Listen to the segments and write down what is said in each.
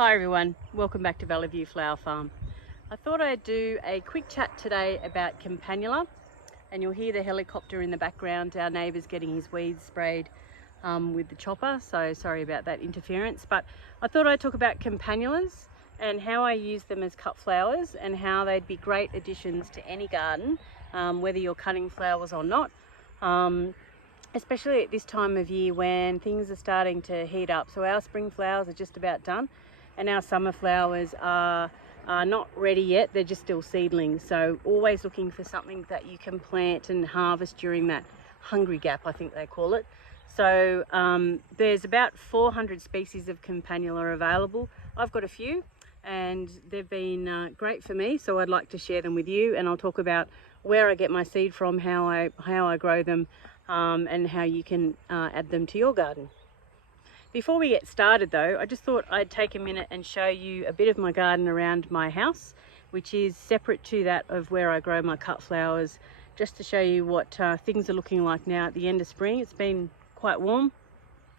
Hi everyone, welcome back to Valley View Flower Farm. I thought I'd do a quick chat today about Campanula, and you'll hear the helicopter in the background. Our neighbour's getting his weeds sprayed with the chopper, so sorry about that interference. But I thought I'd talk about Campanulas and how I use them as cut flowers and how they'd be great additions to any garden, whether you're cutting flowers or not. Especially at this time of year when things are starting to heat up. So our spring flowers are just about done and our summer flowers are not ready yet, they're just still seedlings. So always looking for something that you can plant and harvest during that hungry gap, I think they call it. So there's about 400 species of Campanula available. I've got a few and they've been great for me, so I'd like to share them with you, and I'll talk about where I get my seed from, how I grow them, and how you can add them to your garden. Before we get started though, I just thought I'd take a minute and show you a bit of my garden around my house, which is separate to that of where I grow my cut flowers, just to show you what things are looking like now at the end of spring. It's been quite warm,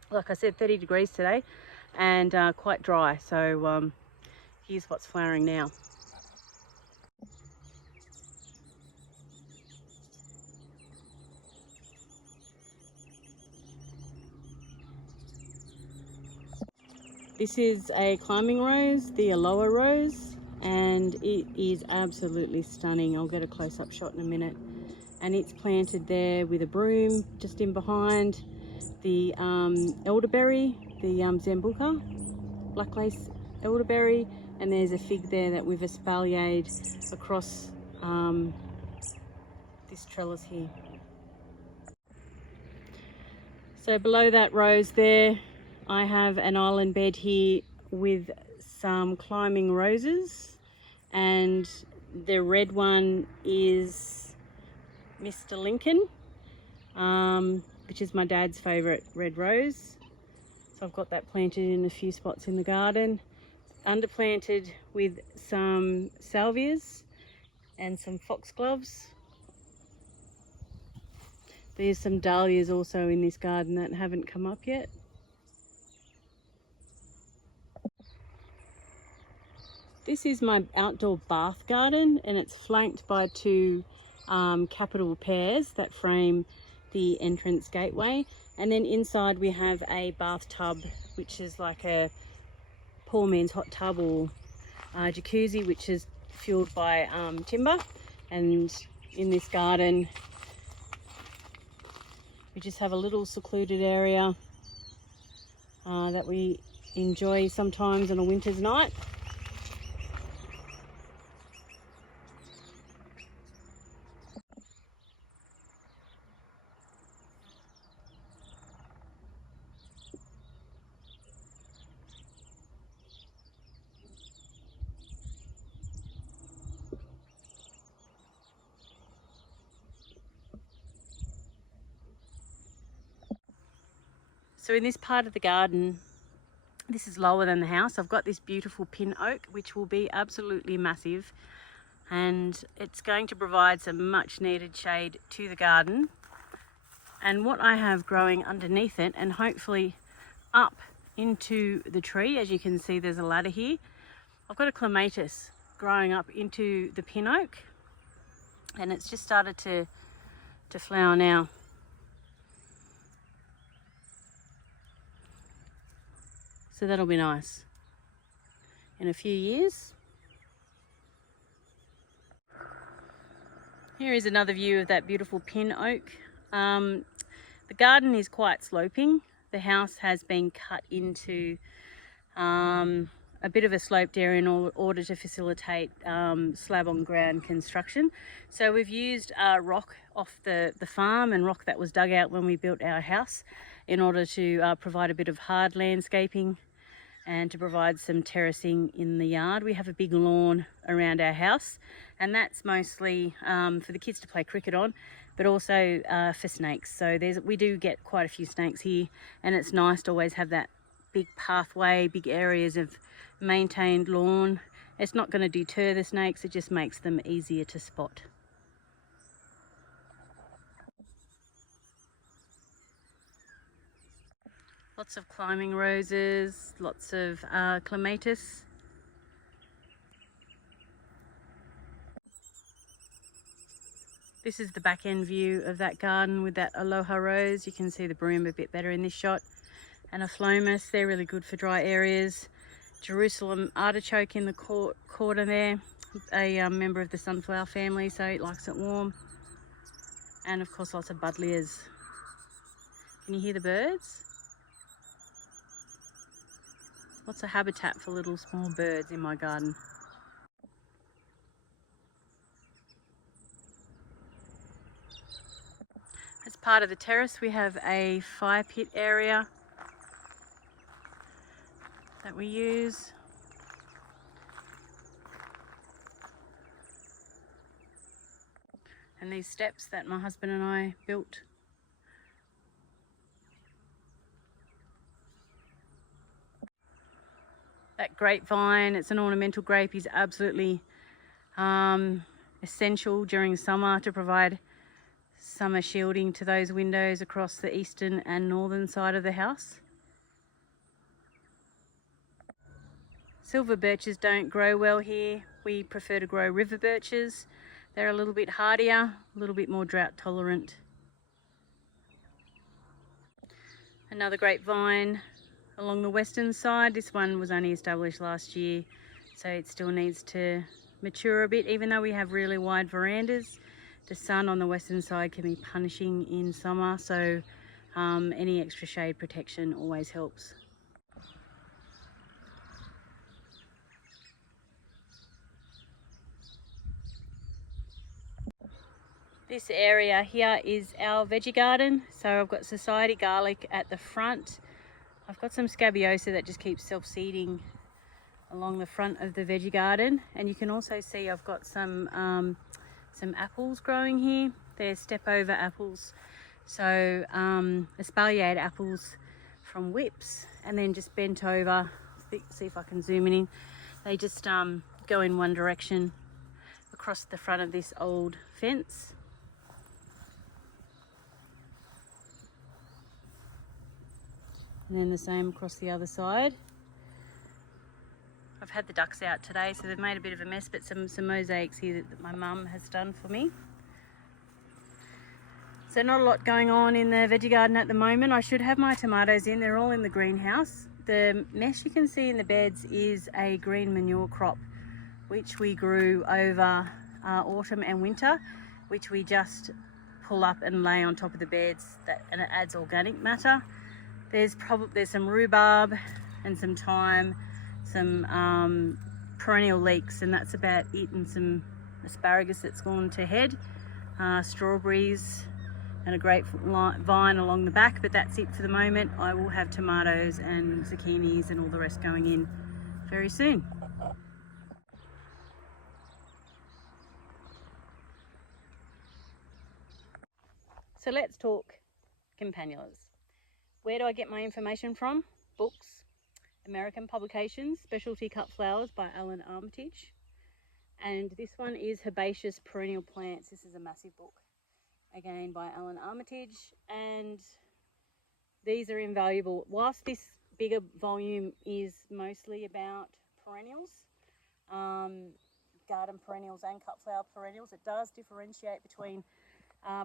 like I said, 30 degrees today, and quite dry. So here's what's flowering now. This is a climbing rose, the Aloha rose, and it is absolutely stunning. I'll get a close-up shot in a minute. And it's planted there with a broom just in behind, the elderberry, the Zambuca, black lace elderberry, and there's a fig there that we've espaliered across this trellis here. So below that rose there, I have an island bed here with some climbing roses, and the red one is Mr. Lincoln, which is my dad's favourite red rose. So I've got that planted in a few spots in the garden, underplanted with some salvias and some foxgloves. There's some dahlias also in this garden that haven't come up yet. This is my outdoor bath garden, and it's flanked by two capital pears that frame the entrance gateway. And then inside we have a bathtub, which is like a poor man's hot tub or jacuzzi, which is fueled by timber. And in this garden, we just have a little secluded area that we enjoy sometimes on a winter's night. So in this part of the garden, this is lower than the house, I've got this beautiful pin oak, which will be absolutely massive, and it's going to provide some much needed shade to the garden. And what I have growing underneath it, and hopefully up into the tree, as you can see there's a ladder here, I've got a clematis growing up into the pin oak, and it's just started to flower now. So that'll be nice in a few years. Here is another view of that beautiful pin oak. The garden is quite sloping. The house has been cut into a bit of a sloped area in order to facilitate slab on ground construction. So we've used rock off the farm and rock that was dug out when we built our house in order to provide a bit of hard landscaping and to provide some terracing in the yard. We have a big lawn around our house, and that's mostly for the kids to play cricket on, but also for snakes. So we do get quite a few snakes here, and it's nice to always have that big pathway, big areas of maintained lawn. It's not going to deter the snakes, it just makes them easier to spot. Lots of climbing roses, lots of clematis. This is the back end view of that garden with that aloha rose. You can see the broom a bit better in this shot. And a phlomis, they're really good for dry areas. Jerusalem artichoke in the corner there, a member of the sunflower family, so it likes it warm. And of course lots of buddleias. Can you hear the birds? Lots of habitat for little small birds in my garden. As part of the terrace, we have a fire pit area that we use. And these steps that my husband and I built. That grapevine, it's an ornamental grape, is absolutely essential during summer to provide summer shielding to those windows across the eastern and northern side of the house. Silver birches don't grow well here. We prefer to grow river birches. They're a little bit hardier, a little bit more drought tolerant. Another grapevine along the western side. This one was only established last year, so it still needs to mature a bit. Even though we have really wide verandas, the sun on the western side can be punishing in summer, so any extra shade protection always helps. This area here is our veggie garden. So I've got society garlic at the front. I've got some scabiosa that just keeps self-seeding along the front of the veggie garden, and you can also see I've got some apples growing here. They're step over apples, so espalier apples from whips, and then just bent over. See if I can zoom in. They just go in one direction across the front of this old fence. And then the same across the other side. I've had the ducks out today, so they've made a bit of a mess, but some mosaics here that my mum has done for me. So not a lot going on in the veggie garden at the moment. I should have my tomatoes in. They're all in the greenhouse. The mesh you can see in the beds is a green manure crop, which we grew over autumn and winter, which we just pull up and lay on top of the beds, and it adds organic matter. There's some rhubarb and some thyme, some perennial leeks, and that's about it, and some asparagus that's gone to head, strawberries and a grapevine along the back, but that's it for the moment. I will have tomatoes and zucchinis and all the rest going in very soon. So let's talk campanulas. Where do I get my information from? Books, American publications, Specialty Cut Flowers by Alan Armitage. And this one is Herbaceous Perennial Plants. This is a massive book, again by Alan Armitage. And these are invaluable. Whilst this bigger volume is mostly about perennials, garden perennials and cut flower perennials, it does differentiate between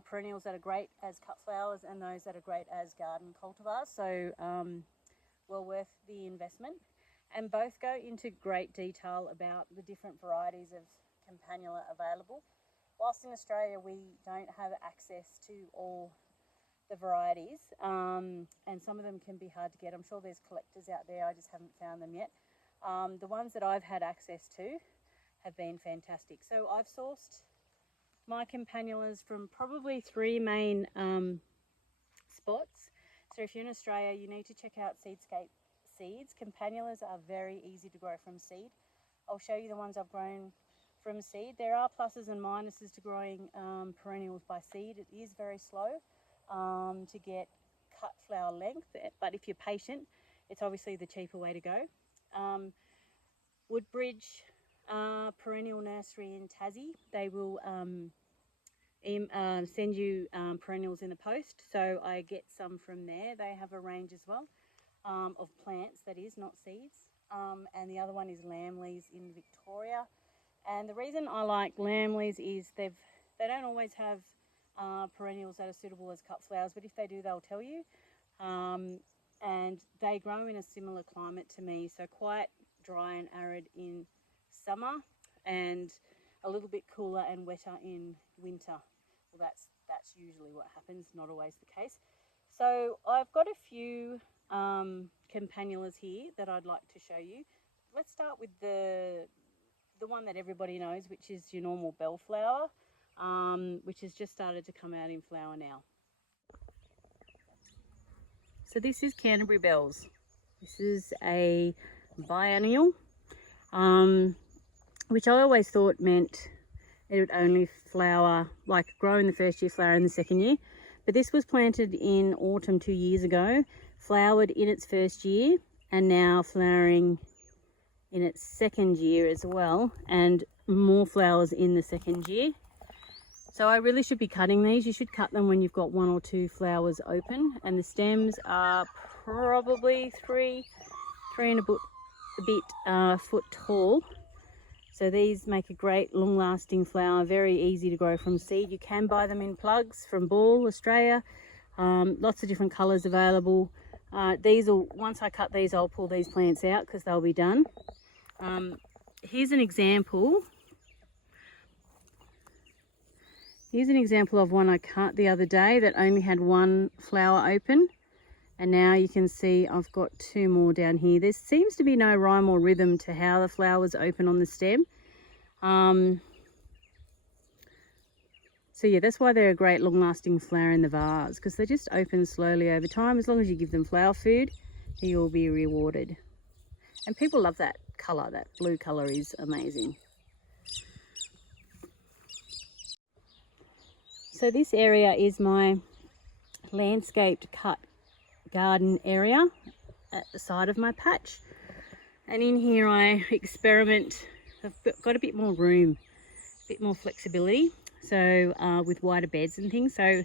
perennials that are great as cut flowers and those that are great as garden cultivars, so well worth the investment. And both go into great detail about the different varieties of campanula available. Whilst in Australia we don't have access to all the varieties, and some of them can be hard to get. I'm sure there's collectors out there, I just haven't found them yet. The ones that I've had access to have been fantastic. So I've sourced my campanulas from probably three main spots. So if you're in Australia, you need to check out Seedscape seeds. Campanulas are very easy to grow from seed. I'll show you the ones I've grown from seed. There are pluses and minuses to growing perennials by seed. It is very slow to get cut flower length, but if you're patient, it's obviously the cheaper way to go. Woodbridge Perennial Nursery in Tassie, they will send you perennials in the post, so I get some from there. They have a range as well. of plants, that is, not seeds. And the other one is Lambley's in Victoria. And the reason I like Lambley's is they don't always have perennials that are suitable as cut flowers, but if they do, they'll tell you. And they grow in a similar climate to me, so quite dry and arid in summer and a little bit cooler and wetter in winter. Well, that's usually what happens, not always the case. So I've got a few Campanulas here that I'd like to show you. Let's start with the one that everybody knows, which is your normal Bellflower, which has just started to come out in flower now. So this is Canterbury Bells. This is a biennial, which I always thought meant it would only flower, like grow in the first year, flower in the second year. But this was planted in autumn 2 years ago, flowered in its first year, and now flowering in its second year as well, and more flowers in the second year. So I really should be cutting these. You should cut them when you've got 1 or 2 flowers open, and the stems are probably three and a bit foot tall. So these make a great long-lasting flower, very easy to grow from seed. You can buy them in plugs from Ball, Australia. Lots of different colours available. Once I cut these, I'll pull these plants out because they'll be done. Here's an example. Here's an example of one I cut the other day that only had 1 flower open. And now you can see I've got 2 more down here. There seems to be no rhyme or rhythm to how the flowers open on the stem. So yeah, that's why they're a great long-lasting flower in the vase, because they just open slowly over time. As long as you give them flower food, you'll be rewarded. And people love that colour. That blue colour is amazing. So this area is my landscaped cut garden area at the side of my patch, and in here I experiment. I've got a bit more room, a bit more flexibility, so with wider beds and things. So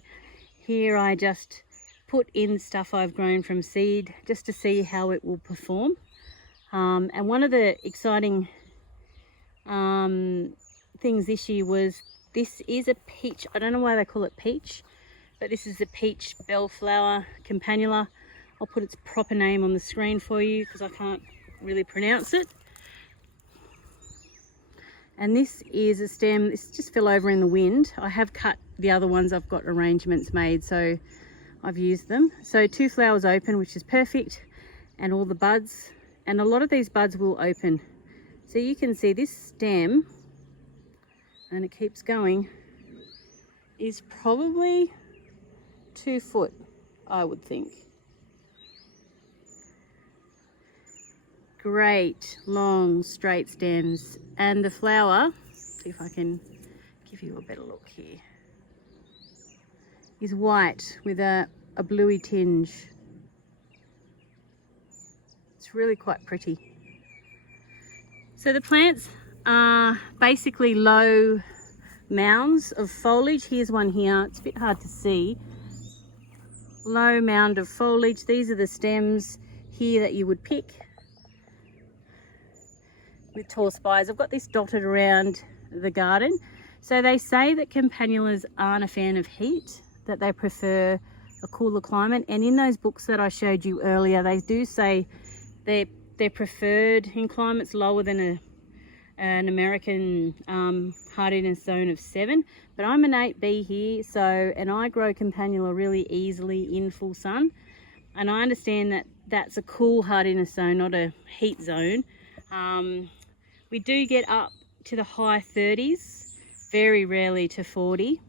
here I just put in stuff I've grown from seed just to see how it will perform. And one of the exciting things this year was, this is a peach. I don't know why they call it peach, but this is a peach Bellflower Campanula. I'll put its proper name on the screen for you because I can't really pronounce it. And this is a stem. This just fell over in the wind. I have cut the other ones. I've got arrangements made, so I've used them. So 2 flowers open, which is perfect, and all the buds. And a lot of these buds will open. So you can see this stem, and it keeps going, is probably 2 foot, I would think. Great long straight stems, and the flower, see if I can give you a better look here, is white with a bluey tinge. It's really quite pretty. So the plants are basically low mounds of foliage. Here's one here. It's a bit hard to see. Low mound of foliage. These are the stems here that you would pick with tall spires. I've got this dotted around the garden. So they say that Campanulas aren't a fan of heat, that they prefer a cooler climate. And in those books that I showed you earlier, they do say they're preferred in climates lower than an American hardiness zone of 7. But I'm an 8B here, and I grow Campanula really easily in full sun. And I understand that that's a cool hardiness zone, not a heat zone. We do get up to the high 30s, very rarely to 40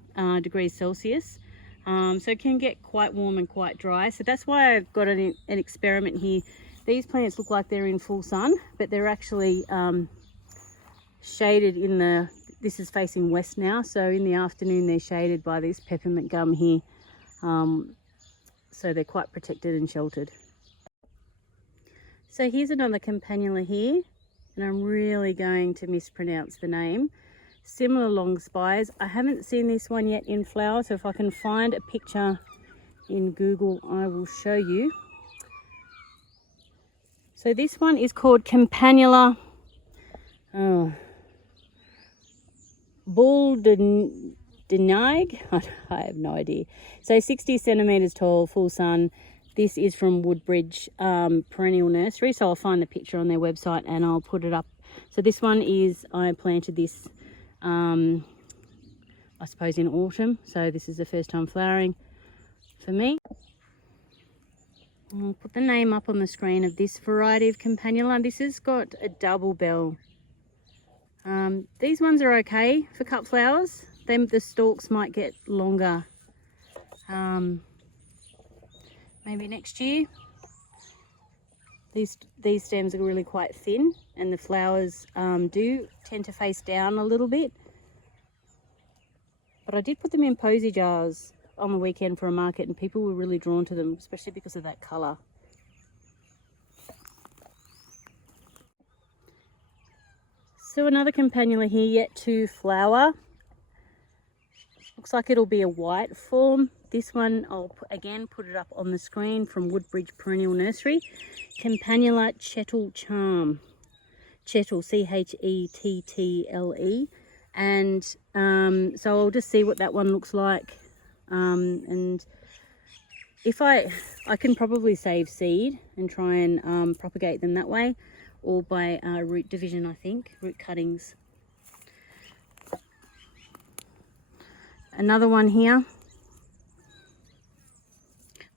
degrees Celsius. So it can get quite warm and quite dry. So that's why I've got an experiment here. These plants look like they're in full sun, but they're actually shaded in the, this is facing west now, so in the afternoon they're shaded by this peppermint gum here. So they're quite protected and sheltered. So here's another Campanula here, and I'm really going to mispronounce the name. Similar long spires. I haven't seen this one yet in flower, so if I can find a picture in Google, I will show you. So this one is called Campanula Denag. I have no idea. So 60 centimeters tall, full sun. This is from Woodbridge Perennial Nursery. So I'll find the picture on their website and I'll put it up. So this one is, I planted this, I suppose in autumn. So this is the first time flowering for me. I'll put the name up on the screen of this variety of Campanula. This has got a double bell. These ones are okay for cut flowers. The stalks might get longer maybe next year. These stems are really quite thin and the flowers do tend to face down a little bit. But I did put them in posy jars on the weekend for a market and people were really drawn to them, especially because of that colour. So another Campanula here yet to flower. Looks like it'll be a white form. This one I'll again put it up on the screen from Woodbridge Perennial Nursery. Campanula Chettle Charm. Chettle, C-H-E-T-T-L-E. And so I'll just see what that one looks like. And if I can probably save seed and try and propagate them that way, or by root division, I think, root cuttings. Another one here.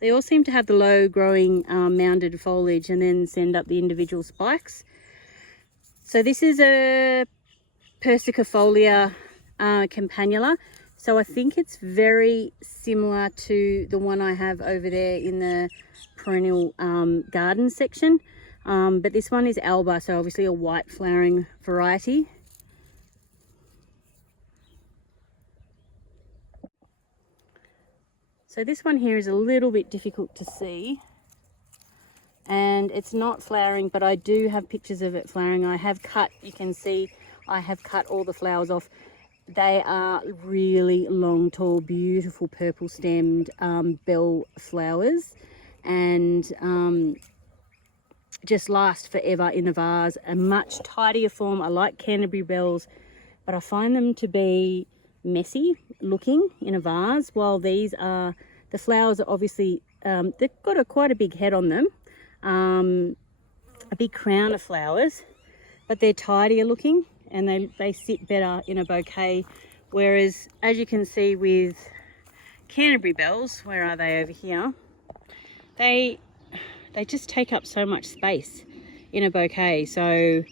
They all seem to have the low growing mounded foliage and then send up the individual spikes. So this is a Persicafolia Campanula. So I think it's very similar to the one I have over there in the perennial garden section. But this one is Alba, so obviously a white flowering variety. So this one here is a little bit difficult to see. And it's not flowering, but I do have pictures of it flowering. I have cut, you can see, I have cut all the flowers off. They are really long, tall, beautiful purple stemmed bell flowers. And just last forever in a vase. A much tidier form. I like Canterbury bells, but I find them to be messy looking in a vase, while these are, the flowers are obviously, they've got quite a big head on them, a big crown of flowers, but they're tidier looking and they sit better in a bouquet. Whereas, as you can see with Canterbury bells, where are they over here? They just take up so much space in a bouquet. So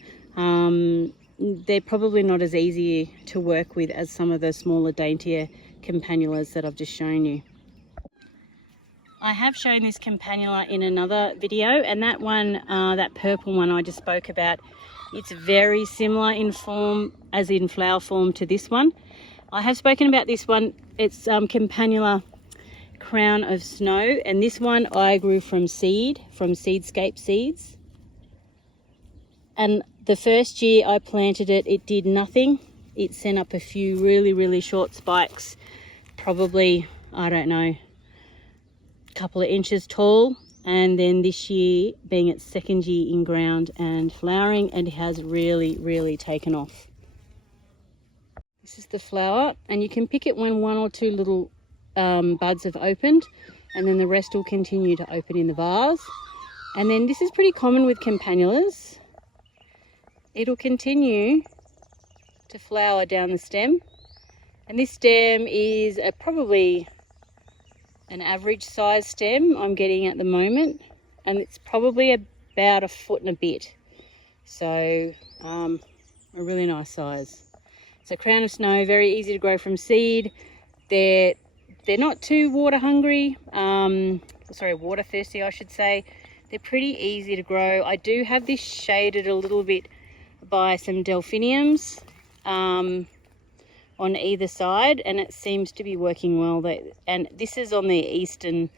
they're probably not as easy to work with as some of the smaller, daintier Campanulas that I've just shown you. I have shown this Campanula in another video, and that one, that purple one I just spoke about, it's very similar in form, as in flower form, to this one. I have spoken about this one. It's Campanula Crown of Snow, and this one I grew from seed, from Seedscape seeds. And the first year I planted it, it did nothing. It sent up a few really short spikes, probably, I don't know, a couple of inches tall. And then this year, being its second year in ground and flowering, and it has really taken off. This is the flower, and you can pick it when one or two little buds have opened, and then the rest will continue to open in the vase. And then this is pretty common with Campanulas. It'll continue to flower down the stem, and this stem is probably an average size stem I'm getting at the moment, and it's probably about 1 foot and a bit, so a really nice size. So Crown of Snow, very easy to grow from seed. They're not too water hungry, water thirsty I should say. They're pretty easy to grow. I do have this shaded a little bit by some Delphiniums on either side, and it seems to be working well. And this is on the eastern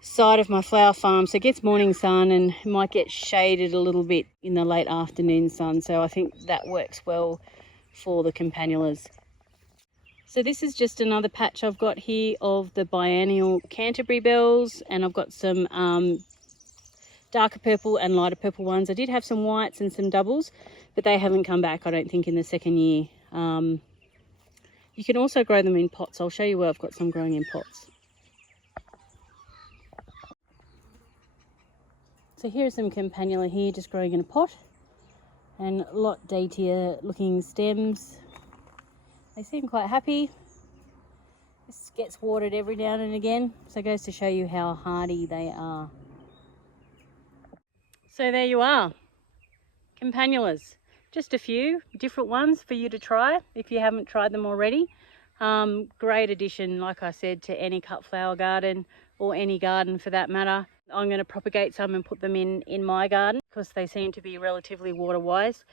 side of my flower farm, so it gets morning sun and might get shaded a little bit in the late afternoon sun, so I think that works well for the Campanulas. So this is just another patch I've got here of the biennial Canterbury bells, and I've got some darker purple and lighter purple ones. I did have some whites and some doubles, but they haven't come back, I don't think, in the second year. You can also grow them in pots. I'll show you where I've got some growing in pots. So here's some Campanula here, just growing in a pot, and a lot daintier looking stems. They seem quite happy. This gets watered every now and again, so it goes to show you how hardy they are. So there you are, Campanulas. Just a few different ones for you to try if you haven't tried them already. Great addition, like I said, to any cut flower garden, or any garden for that matter. I'm going to propagate some and put them in my garden because they seem to be relatively water wise.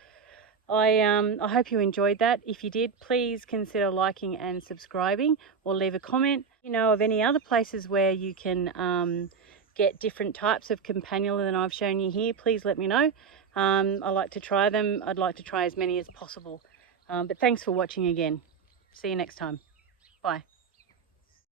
I hope you enjoyed that. If you did, please consider liking and subscribing, or leave a comment. You know of any other places where you can get different types of Campanula than I've shown you here, please let me know. I like to try them. I'd like to try as many as possible. But thanks for watching again. See you next time. Bye.